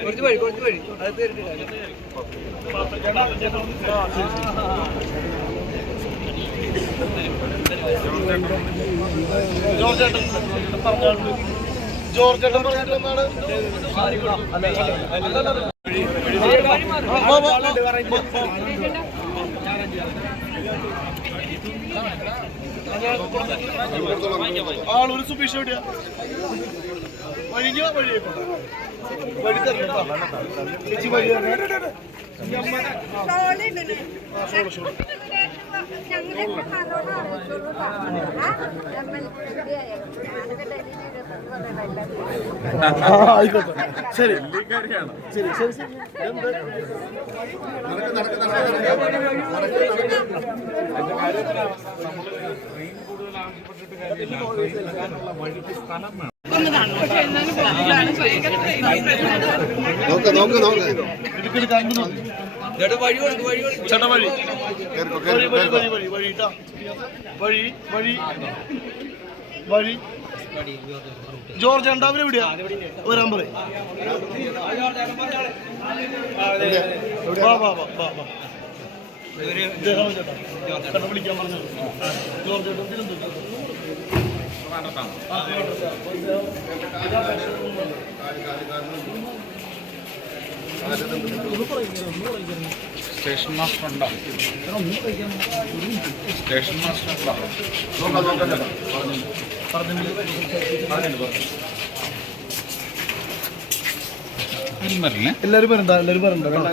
കുറച്ച് വഴി കുറച്ച് വഴി അത് തീർത്തില്ല ജോർജ് ഏട്ടൻ പറഞ്ഞിട്ടെന്താണ് ആളൊരു സുബീഷ് എവിടെയാ? വഴിഞ്ഞ വഴിയേക്കോട്ടെ വഴി തരണം. ചേച്ചി വഴി ശരി. ശരി ശരി. ശരി എന്ത്? നോക്ക് നോക്ക് നോക്ക് നോക്ക്. വഴി വഴി വഴി. വഴി വഴി വഴി ജോർജ് രണ്ടാമത് എവിടെയാ വരാൻ പറയും സ്റ്റേഷൻ മാസ്റ്റർ ഉണ്ടോ? സ്റ്റേഷൻ മാസ്റ്റർ ഉണ്ടോ? എല്ലാവരും വരണ്ട എല്ലാവരും വരണ്ട വരണ്ട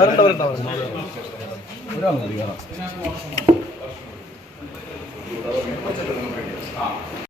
വരണ്ട വരണ്ട. ഒരാൾ മതി കാണാം